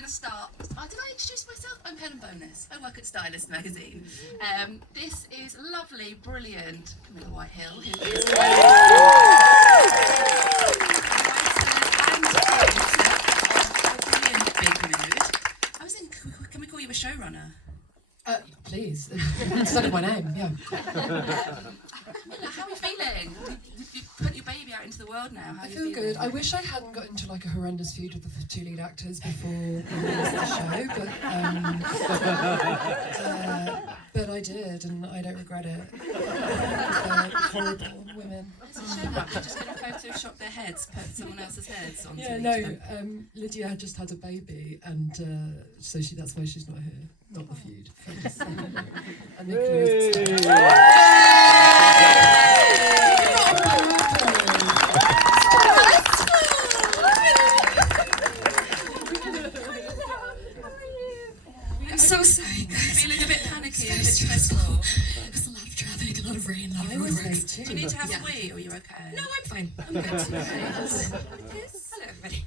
going to start. Oh, did I introduce myself? I'm Helen Bonus. I work at Stylist magazine. This is lovely, brilliant Camilla Whitehill, who is a writer and creator of Brilliant Big Mood. I was thinking, can we call you a showrunner? Please. It's not my name, yeah. Camilla, how are you feeling? You've put your baby out into the world now. How I are you feel feeling? good. I wish I hadn't got into like a horrendous feud with the two lead actors before we released the show, but I did, and I don't regret it. They're horrible women. It's a shame that they're just going to Photoshop their heads, put someone else's heads onto Yeah, each no. one. Lydia had just had a baby, and so that's why she's not here. Not the feud. And I'm so sorry, guys. Feeling a bit panicky and a bit stressful. There's a lot of traffic, a lot of rain, a lot of I was late roadworks. too. Do you need to have Yeah. a wee, or are you okay? No, I'm fine. I'm good. Okay. Hello, everybody.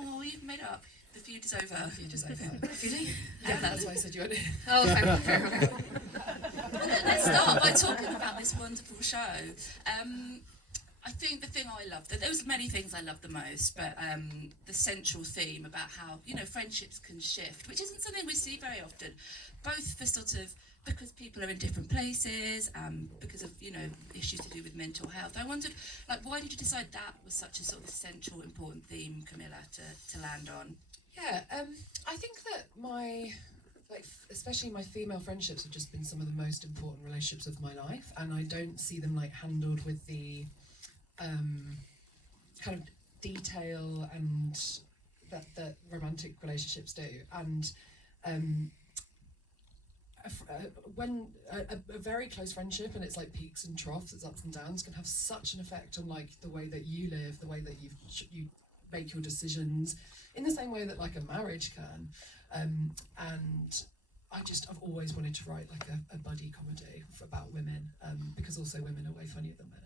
Oh, you've made up. The feud is over. The feud is over. Feeling? Yeah, that's why I said you were. Oh, fair. Let's start by talking about this wonderful show. I think the thing I loved, there was many things I loved the most, but the central theme about how, friendships can shift, which isn't something we see very often, both for sort of, because people are in different places, because of, issues to do with mental health. I wondered, why did you decide that was such a sort of central, important theme, Camilla, to land on? Yeah, I think that especially my female friendships have just been some of the most important relationships of my life, and I don't see them handled with the kind of detail and that romantic relationships do. And when a very close friendship, and it's like peaks and troughs, it's ups and downs, can have such an effect on the way that you live, the way that you make your decisions, in the same way that a marriage can. And I've always wanted to write a buddy comedy about women, because also women are way funnier than men.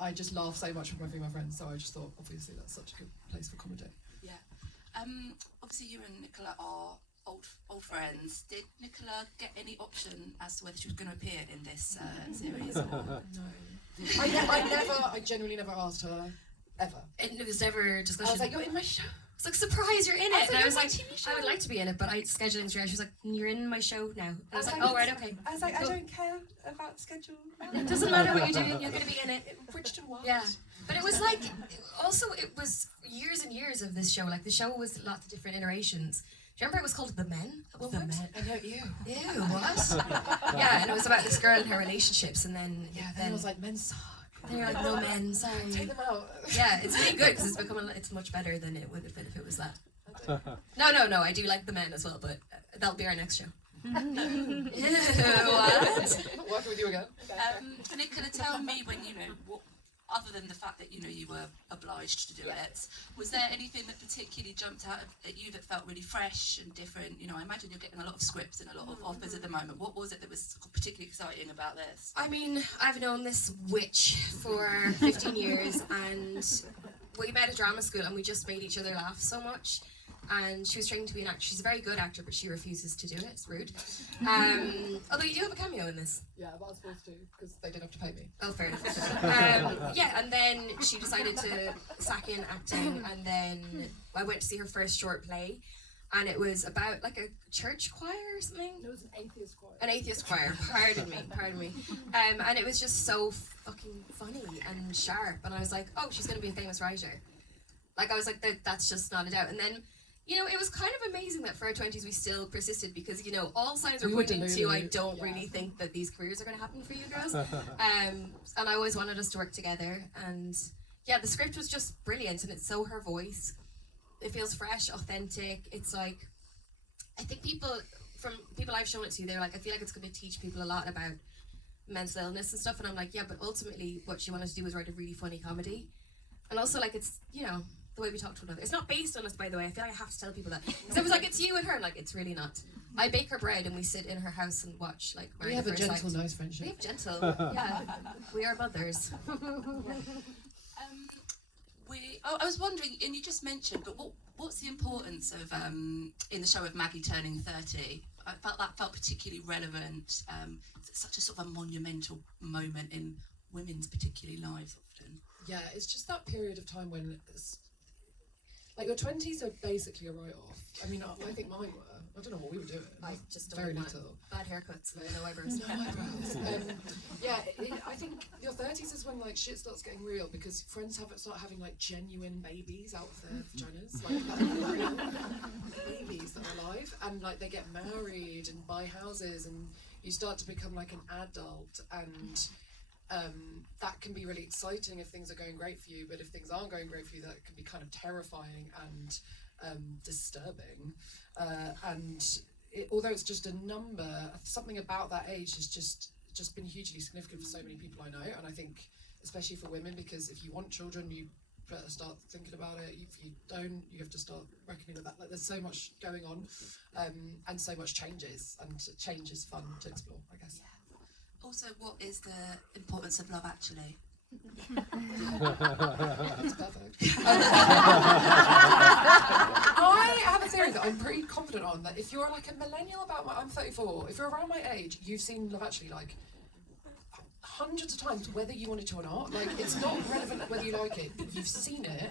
I just laugh so much with my female friends, so I just thought obviously that's such a good place for comedy. Yeah. Obviously you and Nicola are old friends. Did Nicola get any option as to whether she was going to appear in this series? Or? No. I genuinely never asked her, ever. And it was never discussion. I was like, you're in my show. It's like, surprise, you're in it. And I was like, TV show. I would like to be in it, but I scheduling through. She was like, you're in my show now. And I was like, oh, right, okay. I was like, Cool. I don't care about schedule. It doesn't matter what you're doing, you're going to be in it. Bridgeton Wild. Yeah. But it was it was years and years of this show. The show was lots of different iterations. Do you remember it was called The Men at one The point? Men. I know you. Ew, what? Yeah, and it was about this girl and her relationships, and then Then I was like, men suck. then you're like, no men, sorry. Take them out. Yeah, it's really good because it's much better than it would have been if it was that. No, I do like The Men as well, but that'll be our next show. Ew, what? Not working with you again. Nicola, tell me when, what, other than the fact that, you were obliged to do it, was there anything that particularly jumped out at you that felt really fresh and different? I imagine you're getting a lot of scripts and a lot of offers at the moment. What was it that was particularly exciting about this? I mean, I've known this witch for 15 years, and we met at drama school and we just made each other laugh so much. And she was trained to be an actor. She's a very good actor, but she refuses to do it. It's rude. Although you do have a cameo in this. Yeah, but I was forced to because they didn't have to pay me. Oh, fair enough. Yeah, and then she decided to sack in acting, and then I went to see her first short play, and it was about a church choir or something. It was an atheist choir. An atheist choir. Pardon me. And it was just so fucking funny and sharp, and I was like, oh, she's gonna be a famous writer. I was like, that's just not a doubt. And then, it was kind of amazing that for our 20s we still persisted, because, all signs were pointing to, I don't really think that these careers are going to happen for you girls. And I always wanted us to work together. And yeah, the script was just brilliant, and it's so her voice. It feels fresh, authentic. It's I think from people I've shown it to, they're like, I feel like it's going to teach people a lot about mental illness and stuff. And I'm like, yeah, but ultimately what she wanted to do was write a really funny comedy. And also, it's, the way we talk to one another. It's not based on us, by the way. I feel like I have to tell people that. Because it was like, it's you and her. Like, it's really not. I bake her bread and we sit in her house and watch, like, We have a gentle, nice friendship. We have gentle, yeah. We are mothers. I was wondering, and you just mentioned, but what's the importance of in the show of Maggie turning 30? I felt that felt particularly relevant. It's such a sort of a monumental moment in women's particularly lives often. Yeah, it's just that period of time when like your 20s are basically a write-off. I mean, I think mine were. I don't know what we were doing. I just don't very want little. bad haircuts, no eyebrows. No eyebrows. Yeah, I think your 30s is when like shit starts getting real because friends start having like genuine babies out of their vaginas, like that are real babies that are alive, and like they get married and buy houses, and you start to become like an adult, and that can be really exciting if things are going great for you, but if things aren't going great for you, that can be kind of terrifying and disturbing. Although it's just a number, something about that age has just been hugely significant for so many people I know, and I think especially for women, because if you want children, you better start thinking about it. If you don't, you have to start reckoning with that. Like, there's so much going on, and so much changes, and change is fun to explore, I guess. Yeah. Also, what is the importance of love actually? That's perfect. I have a theory that I'm pretty confident on, that if you're like a millennial I'm 34, if you're around my age, you've seen Love Actually like hundreds of times, whether you wanted to or not. Like, it's not relevant whether you like it, but you've seen it.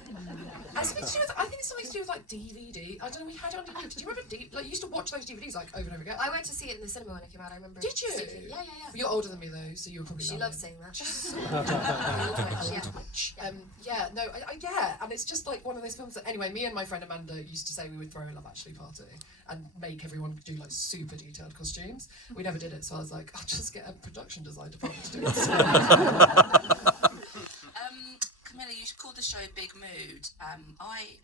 And something to do with, I think it's something to do with like DVD. I don't know, we had it on DVD. Did you remember like you used to watch those DVDs like over and over again? I went to see it in the cinema when it came out, I remember. Did you? Yeah. You're older than me though, so you were probably She loves saying that. Yeah, no, yeah, and it's just like one of those films that, anyway, me and my friend Amanda used to say we would throw a Love Actually party and make everyone do like super detailed costumes. We never did it, so I was like, I'll just get a production design department to do it. Camilla, you called the show Big Mood. I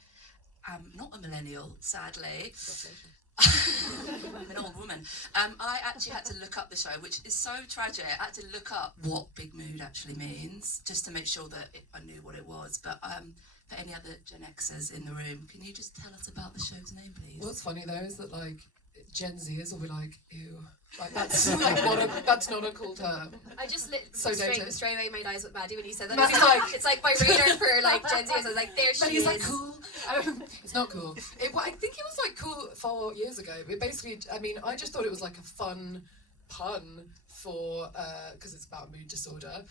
am not a millennial, sadly. I'm an old woman. I actually had to look up the show, which is so tragic. I had to look up what Big Mood actually means, just to make sure that I knew what it was. But for any other Gen Xers in the room, can you just tell us about the show's name, please? What's funny though is that like Gen Zers will be like, ew, like that's like that's not a cool term. I just straight away made eyes with Maddie when you said that. Maddie's It's like my radar for like Gen Zers. I was like, there she Maddie's is. like, cool. It's not cool. I think it was like cool 4 years ago. It basically, I mean, I just thought it was like a fun pun for because it's about mood disorder.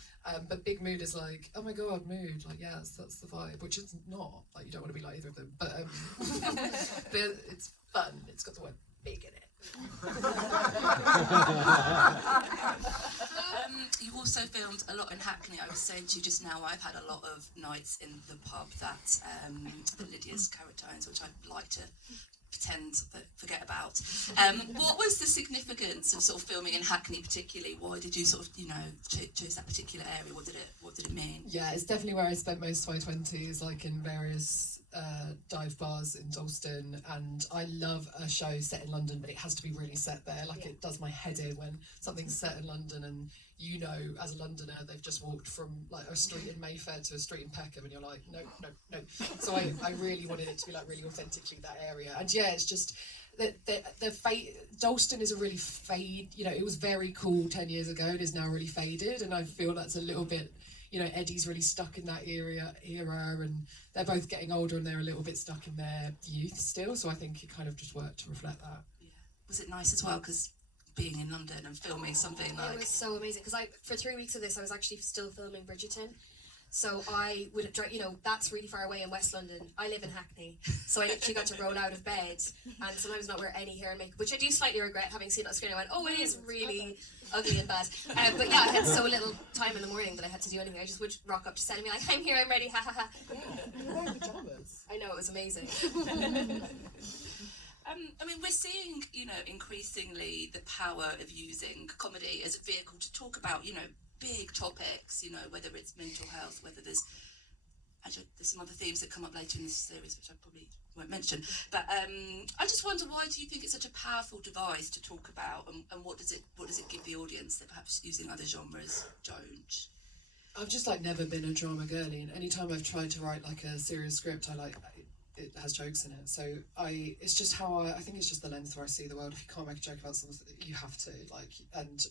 But Big Mood is like, oh my god, mood. Like, yes, that's the vibe, which is not. Like, you don't want to be like either of them. But but it's fun. It's got the word big in it. You also filmed a lot in Hackney. I was saying to you just now, I've had a lot of nights in the pub that Lydia's character owns, which I'd like to forget about. What was the significance of sort of filming in Hackney particularly? Why did you sort of, choose that particular area? What did it mean? Yeah, it's definitely where I spent most of my 20s, like in various dive bars in Dalston, and I love a show set in London, but it has to be really set there. Like, it does my head in when something's set in London and as a Londoner, they've just walked from like a street in Mayfair to a street in Peckham, and you're like, no. So I really wanted it to be like really authentically that area. And yeah, it's just the Dalston is a really it was very cool 10 years ago. It is now really faded, and I feel that's a little bit, Eddie's really stuck in that era, and they're both getting older, and they're a little bit stuck in their youth still. So I think it kind of just worked to reflect that. Yeah. Was it nice as well? Because being in London and filming something like... It was so amazing, because for 3 weeks of this, I was actually still filming Bridgerton. So I would drive, that's really far away in West London. I live in Hackney, so I literally got to roll out of bed and sometimes not wear any hair and makeup, which I do slightly regret, having seen that screen. I went, oh, it is really ugly and bad. But yeah, I had so little time in the morning that I had to do anything. I just would rock up to set and be like, I'm here, I'm ready, ha ha ha. You're wearing pajamas. I know, it was amazing. I mean, we're seeing, increasingly the power of using comedy as a vehicle to talk about, big topics, whether it's mental health, whether there's some other themes that come up later in this series, which I probably won't mention. But I just wonder, why do you think it's such a powerful device to talk about, and what does it give the audience that perhaps using other genres don't? I've just like never been a drama girly, and anytime I've tried to write like a serious script, it has jokes in it. So it's just how I think it's just the lens where I see the world. If you can't make a joke about something, you have to like. And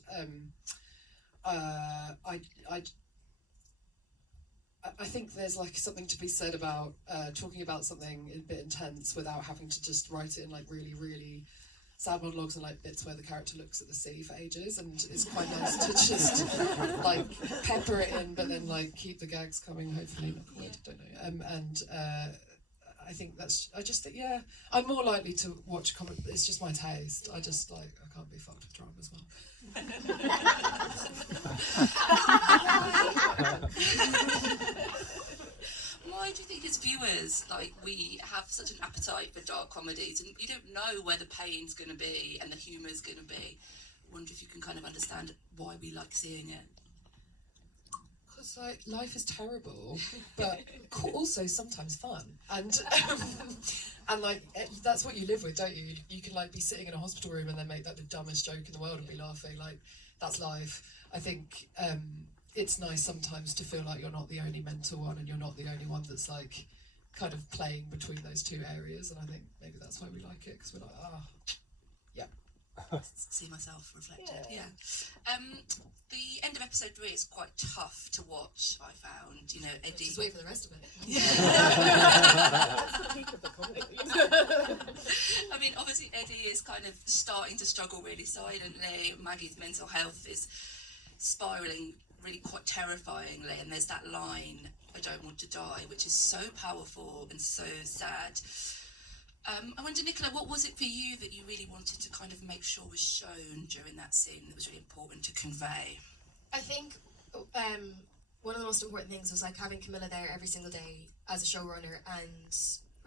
I think there's like something to be said about talking about something a bit intense without having to just write it in like really, really sad monologues and like bits where the character looks at the sea for ages, and it's quite nice to just like pepper it in, but then like keep the gags coming. Hopefully, not quite, don't know. I think I just think, yeah, I'm more likely to watch comedy. It's just my taste. I just like, I can't be fucked with drama as well. Why do you think as viewers, like, we have such an appetite for dark comedies and you don't know where the pain's going to be and the humour's going to be? I wonder if you can kind of understand why we like seeing it. Because like life is terrible, but also sometimes fun, and like that's what you live with, don't you? You can like be sitting in a hospital room and then make like the dumbest joke in the world and be laughing. Like that's life. I think it's nice sometimes to feel like you're not the only mental one and you're not the only one that's like kind of playing between those two areas. And I think maybe that's why we like it, because we're like, yeah. See myself reflected. Yeah. The end of episode 3 is quite tough to watch, I found. You know, Eddie. Just wait for the rest of it. That's the peak of the comedy. I mean, obviously Eddie is kind of starting to struggle really silently. Maggie's mental health is spiralling really quite terrifyingly, and there's that line, "I don't want to die," which is so powerful and so sad. I wonder, Nicola, what was it for you that you really wanted to kind of make sure was shown during that scene that was really important to convey? I think one of the most important things was like having Camilla there every single day as a showrunner, and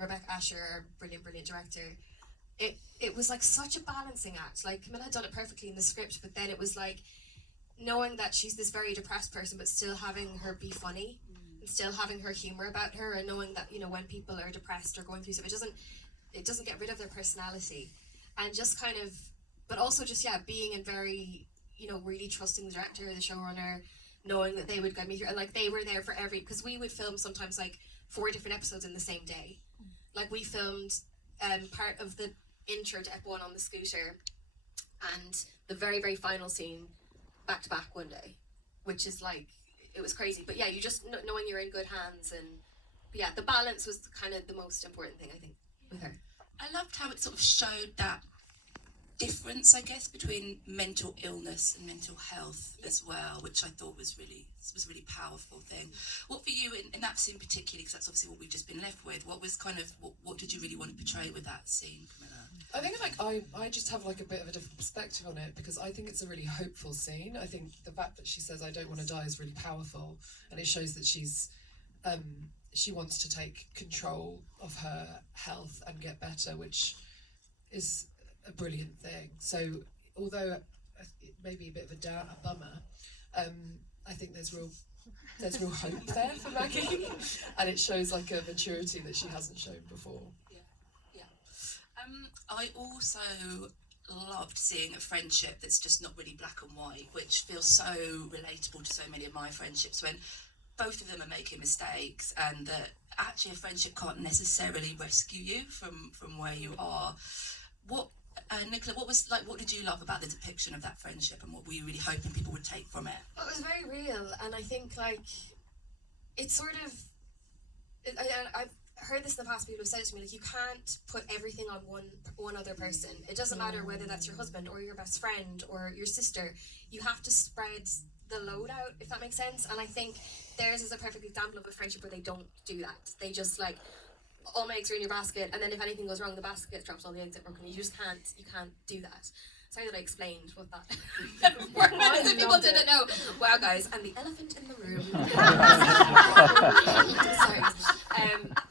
Rebecca Asher, our brilliant director. It was like such a balancing act. Like Camilla had done it perfectly in the script, but then it was like knowing that she's this very depressed person, but still having her be funny and still having her humor about her, and knowing that, you know, when people are depressed or going through stuff, it doesn't get rid of their personality, and just kind of, but also just, yeah, being in very, you know, really trusting the director, the showrunner, knowing that they would guide me through, and like they were there for because we would film sometimes like 4 different episodes in the same day. Like we filmed part of the intro to Ep 1 on the scooter and the very, very final scene back to back one day, which is like, it was crazy. But yeah, you just knowing you're in good hands, and yeah, the balance was kind of the most important thing, I think, with her. I loved how it sort of showed that difference, I guess, between mental illness and mental health as well, which I thought was a really powerful thing. What for you in that scene particularly, because that's obviously what we've just been left with, what was kind of, what did you really want to portray with that scene, Camilla? I think like I just have like a bit of a different perspective on it, because I think it's a really hopeful scene. I think the fact that she says, "I don't want to die," is really powerful, and it shows that she wants to take control of her health and get better, which is a brilliant thing. So although it may be a bit of a bummer, I think there's real hope there for Maggie, and it shows like a maturity that she hasn't shown before. I also loved seeing a friendship that's just not really black and white, which feels so relatable to so many of my friendships, when both of them are making mistakes, and that actually a friendship can't necessarily rescue you from where you are. Nicola, what did you love about the depiction of that friendship, and what were you really hoping people would take from it? Well, it was very real, and I think like it's sort of, I've heard this in the past, people have said it to me, like, you can't put everything on one other person. It doesn't matter whether that's your husband or your best friend or your sister. You have to spread the load out, if that makes sense. And I think theirs is a perfect example of a friendship where they don't do that. They just like, all my eggs are in your basket, and then if anything goes wrong, the basket gets dropped, all the eggs get broken. You can't do that. Sorry that I explained what that word is, if people didn't know. Wow, guys, and the elephant in the room. Sorry.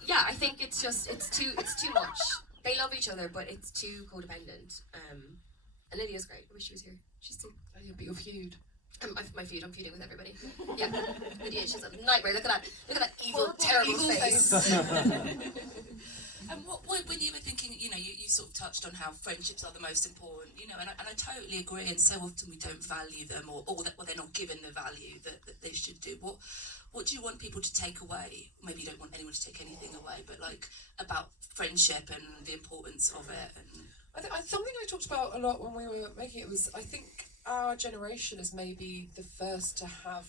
Yeah, I think it's too much. They love each other, but it's too codependent. And Lydia's great. I wish she was here. She's too. Oh, yeah, but your feud. My feud. I'm feuding with everybody. Yeah, Lydia. She's a nightmare. Look at that evil, terrible face. And what when you were thinking, you know, you sort of touched on how friendships are the most important, you know, and I totally agree. And so often we don't value them, or they're not given the value that they should do. What do you want people to take away? Maybe you don't want anyone to take anything away, but like about friendship and the importance of it. And something I talked about a lot when we were making it was, I think our generation is maybe the first to have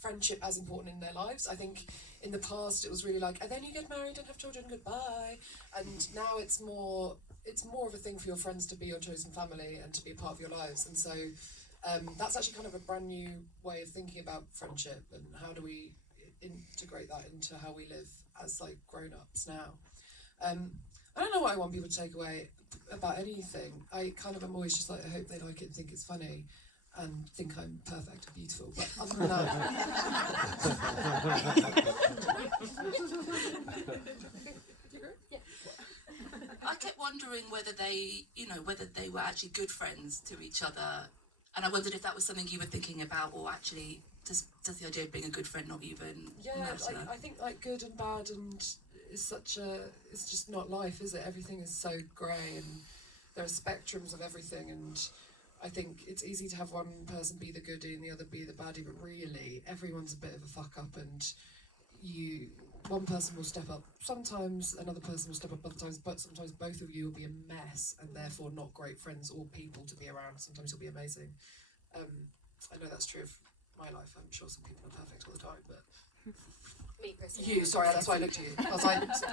friendship as important in their lives. I think in the past it was really like, and then you get married and have children, goodbye. And now it's more of a thing for your friends to be your chosen family and to be a part of your lives. And so that's actually kind of a brand new way of thinking about friendship, and how do we integrate that into how we live as like grown-ups now. I don't know what I want people to take away about anything. I kind of am always just like, I hope they like it and think it's funny and think I'm perfect and beautiful, but other than that. I kept wondering whether they were actually good friends to each other, and I wondered if that was something you were thinking about, or actually does the idea of being a good friend not even matter? I think like good and bad and it's just not life, is it? Everything is so grey, and there are spectrums of everything, and I think it's easy to have one person be the goodie and the other be the baddie, but really everyone's a bit of a fuck up, and one person will step up sometimes, another person will step up other times, but sometimes both of you will be a mess and therefore not great friends or people to be around. Sometimes you'll be amazing. I know that's true of my life. I'm sure some people are perfect all the time, but Me personally. you, sorry, that's why I looked at you. I was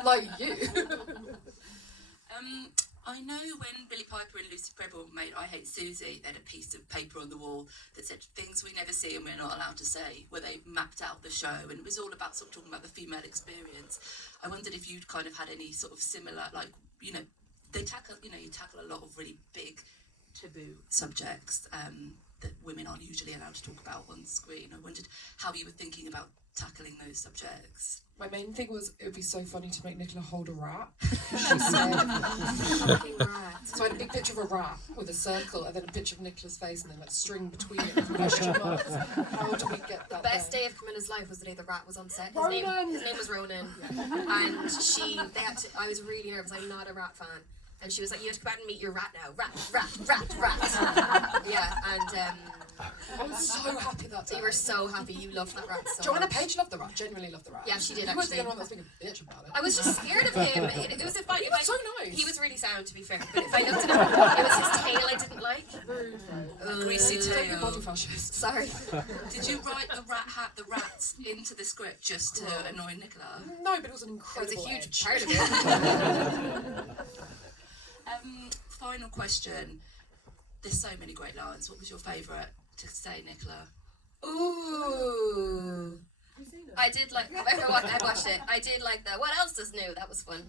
like you. I know when Billy Piper and Lucy Prebble made I Hate Susie, they had a piece of paper on the wall that said things we never see and we're not allowed to say, where they mapped out the show, and it was all about sort of talking about the female experience. I wondered if you'd kind of had any sort of similar, like, you know, you tackle a lot of really big taboo subjects that women aren't usually allowed to talk about on screen. I wondered how you were thinking about tackling those subjects. My main thing was, it would be so funny to make Nicola hold a rat. She said, Fucking rat. so I had a big picture of a rat with a circle and then a picture of Nicola's face and then like string between it with question marks. How do we get that? The best there? day of Camilla's life was the day the rat was on set. Ronan! His name was Ronan, and I was really nervous. I'm not a rat fan, and she was like, "You have to come out and meet your rat now, rat." Yeah, and I was so happy that day. you were so happy. You loved that rat so Joanna much. Page loved the rat, genuinely loved the rat. Yeah, she did, You weren't the actually. only one that was being a bitch about it. I was just scared of him. It was a fun. He was so nice. He was really sound, to be fair. But if I looked at him, it was his tail I didn't like. A greasy Take your tail. body fascist. Sorry. Did you write the rats into the script just to annoy Nicola? No, but it was an It incredible was a huge edge. part of it. Final question. There's so many great lines. What was your favourite to say, Nicola? Ooh. I did like. I watched it. I did like the. What else is new? That was fun.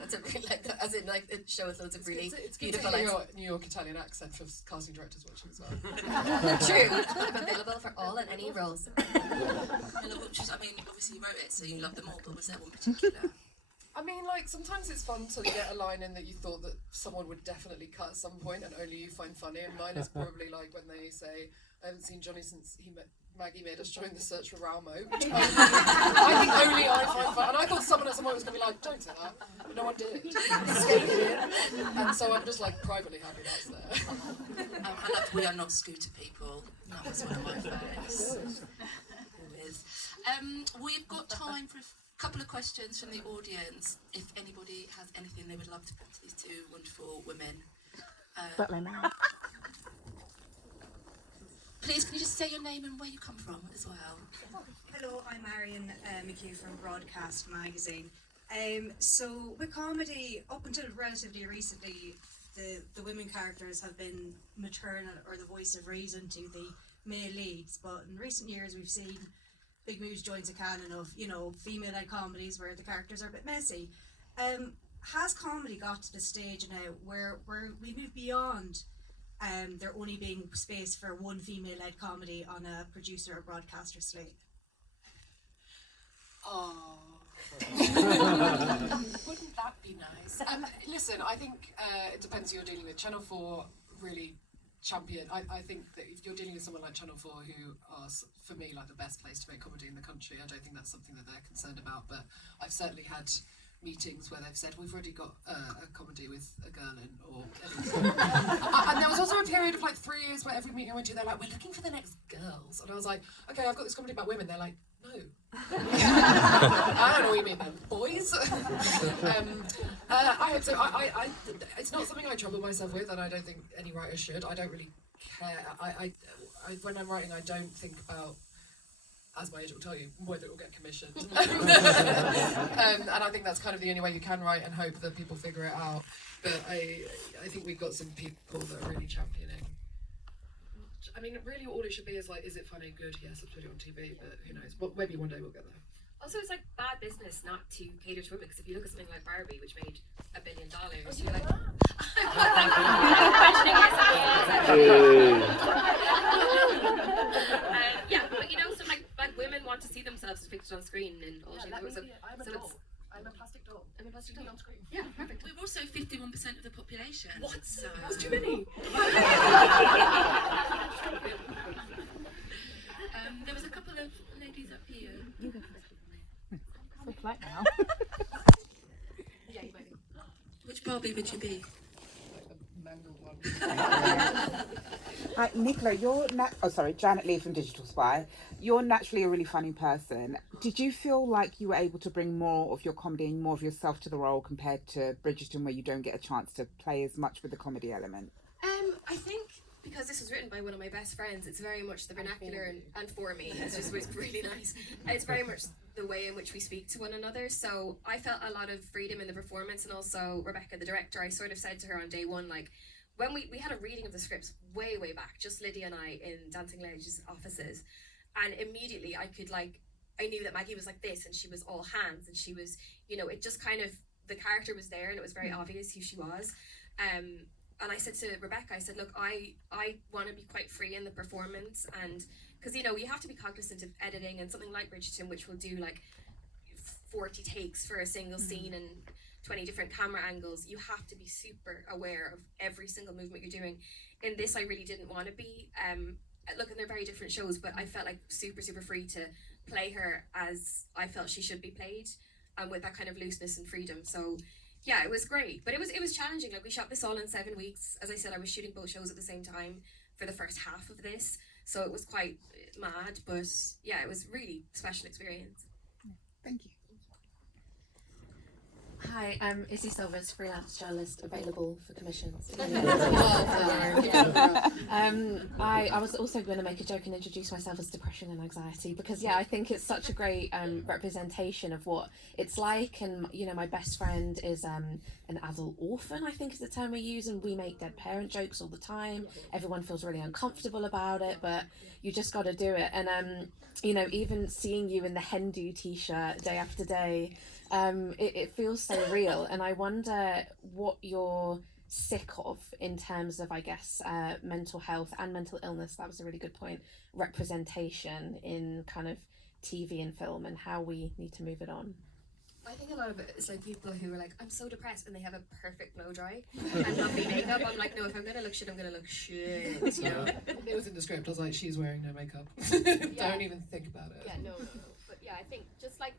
That's a really like. As in like it shows loads of really It's good beautiful to hear lines. your New York Italian accent for casting directors watching as well. True. I'm available for all and any roles. I mean, obviously you wrote it, so you loved them all, but was there one particular? I mean, like, sometimes it's fun to get a line in that you thought that someone would definitely cut at some point and only you find funny, and mine is probably like when they say, I haven't seen Johnny since Maggie made us join the search for Raumo, which I think only I find fun. And I thought someone at some point was going to be like, don't say that, but no one did. Skated in. And so I'm just like privately happy that's there. I love We Are Not Scooter People. That was one of my favourites. Always. We've got time for a couple of questions from the audience. If anybody has anything they would love to put to these two wonderful women. Please, can you just say your name and where you come from as well? Hello, I'm Marion McHugh from Broadcast Magazine. So with comedy, up until relatively recently, the women characters have been maternal or the voice of reason to the male leads, but in recent years we've seen Big Moves joins a canon of, you know, female-led comedies where the characters are a bit messy. Has comedy got to the stage now where we move beyond there only being space for one female-led comedy on a producer or broadcaster slate? Oh. Wouldn't that be nice? Listen, I think it depends who you're dealing with. Channel 4 really champion. I think that if you're dealing with someone like Channel 4 who are, for me, like the best place to make comedy in the country, I don't think that's something that they're concerned about. But I've certainly had meetings where they've said we've already got a comedy with a girl in, or and there was also a period of like 3 years where every meeting I went to, they're like, we're looking for the next girls, and I was like, okay, I've got this comedy about women. They're like, no. I don't know what you mean then, boys. I hope so. I it's not something I trouble myself with, and I don't think any writer should. I don't really care. I when I'm writing, I don't think about, as my agent will tell you, whether it will get commissioned. And I think that's kind of the only way you can write and hope that people figure it out. But I think we've got some people that are really championing. I mean, really all it should be is like, is it funny? Good, yes, let's put it on TV, but who knows? Maybe one day we'll get there. Also, it's like bad business not to cater to women, because if you look at something like Barbie, which made $1 billion, you're like, yeah, but you know, so like women want to see themselves depicted on screen and all shapes. I'm a doll. I'm a plastic doll. I'm a plastic doll on screen. Yeah, perfect. We're also 51% of the population. What? So That's too many. there was a couple of ladies up here. You go first. So polite now. Yeah, you might be. Which Barbie would you be? Mangled one. Nicola, Janet Lee from Digital Spy. You're naturally a really funny person. Did you feel like you were able to bring more of your comedy and more of yourself to the role compared to Bridgerton, where you don't get a chance to play as much with the comedy element? I think because this was written by one of my best friends, it's very much the vernacular and for me. It's just was really nice. It's very much the way in which we speak to one another. So I felt a lot of freedom in the performance, and also Rebecca, the director, I sort of said to her on day one, like, when we had a reading of the scripts way back, just Lydia and I in Dancing Ledge's offices, and immediately I knew that Maggie was like this, and she was all hands, and she was, you know, it just kind of, the character was there, and it was very obvious who she was. And I said to Rebecca, I said, look, I want to be quite free in the performance, and because, you know, you have to be cognizant of editing, and something like Bridgerton, which will do like 40 takes for a single scene and 20 different camera angles, you have to be super aware of every single movement you're doing. In this, I really didn't want to be. Look, and they're very different shows, but I felt like super free to play her as I felt she should be played, and with that kind of looseness and freedom. So yeah, it was great, but it was challenging. Like, we shot this all in 7 weeks. As I said, I was shooting both shows at the same time for the first half of this, so it was quite mad, but yeah, it was really special experience. Thank you. Hi, Izzy Silvers, freelance journalist, available for commissions. I was also going to make a joke and introduce myself as depression and anxiety, because yeah, I think it's such a great representation of what it's like. And you know, my best friend is an adult orphan, I think is the term we use, and we make dead parent jokes all the time. Everyone feels really uncomfortable about it, but you just got to do it. And you know, even seeing you in the hen do t-shirt day after day, it feels so real. And I wonder what you're sick of in terms of, I guess, mental health and mental illness. That was a really good point. Representation in kind of TV and film, and how we need to move it on. I think a lot of it is like people who are like, I'm so depressed, and they have a perfect blow dry and lovely makeup. I'm like, no, if I'm gonna look shit, I'm gonna look shit, you know? It was in the script. I was like, she's wearing no makeup. Don't even think about it. Yeah, no. But yeah, I think just like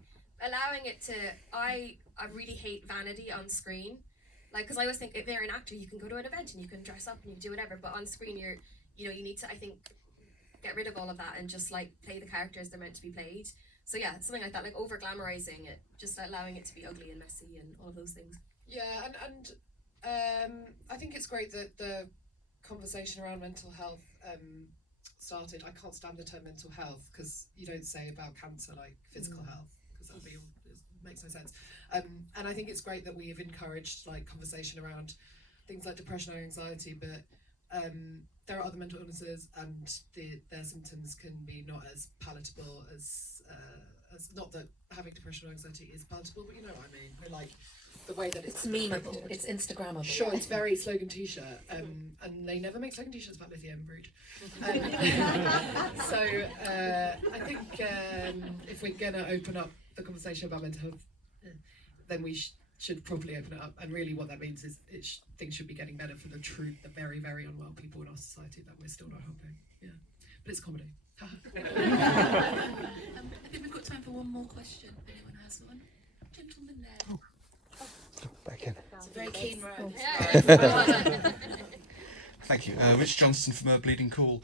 allowing it to, I really hate vanity on screen. Like, because I always think if you're an actor, you can go to an event and you can dress up and you can do whatever, but on screen you need to, I think, get rid of all of that and just like play the characters they're meant to be played. So yeah, something like that, like over glamorizing it, just allowing it to be ugly and messy and all of those things. Yeah, and I think it's great that the conversation around mental health started. I can't stand the term mental health, because you don't say about cancer like physical health, because that makes no sense. And I think it's great that we have encouraged like conversation around things like depression and anxiety, but there are other mental illnesses, and their symptoms can be not as palatable as not that having depression or anxiety is palatable, but you know what I mean. We're like the way that it's memeable, it's Instagrammable. Sure, it's very slogan t-shirt, and they never make slogan t-shirts about lithium, rude. So I think if we're gonna open up the conversation about mental health, then we should properly open it up. And really what that means is things should be getting better for the very, very unwell people in our society that we're still not helping. Yeah, but it's comedy. I think we've got time for one more question, if anyone has one. Gentleman there. Very keen row. Thank you. Rich Johnston from Bleeding Cool.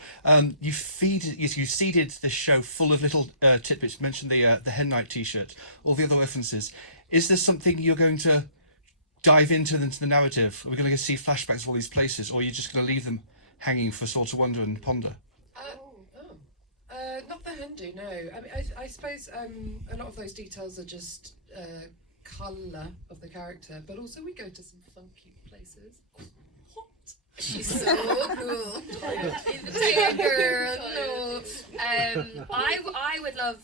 You seeded this show full of little tidbits. You mentioned the Hen Night T-shirt, all the other references. Is there something you're going to dive into the narrative? Are we going to see flashbacks of all these places, or are you just going to leave them hanging for us all to wonder and ponder? Not the Hindu, no. I mean, I suppose a lot of those details are just colour of the character, but also we go to some funky places. She's so cool. Tiger girl. No. I would love.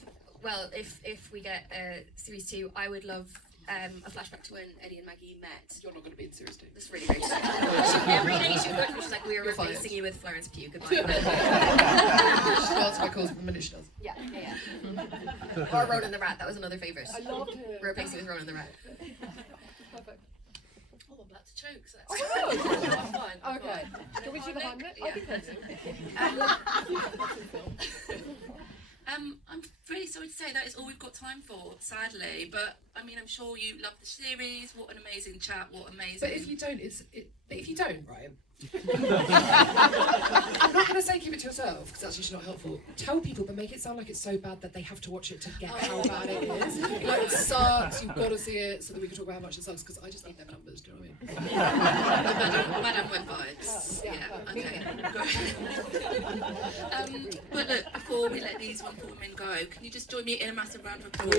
Well, if we get series 2, I would love a flashback to when Eddie and Maggie met. You're not going to be in series 2. That's really great. Every day she would, she's like, we are replacing you with Florence Pugh. Goodbye. She answers my calls the minute she does. Yeah. Or Ronan the Rat. That was another favourite. I loved her. We're replacing with Ronan the Rat. Perfect. Oh, I'm about to choke. So Oh, that's I'm fine. okay. Can we see the hand? Yeah. I think I do. I'm really sorry to say that is all we've got time for, sadly. But I mean, I'm sure you love the series. What an amazing chat! What amazing. But if you don't, but if you don't, right? I'm not going to say keep it to yourself because that's actually not helpful. Tell people, but make it sound like it's so bad that they have to watch it to get how bad it is. Like it sucks. You've got to see it so that we can talk about how much it sucks. Because I just need them numbers. Do you know what I mean? Madam went vibes. Yeah. Okay. But look, before we let these wonderful women go, can you just join me in a massive round of applause?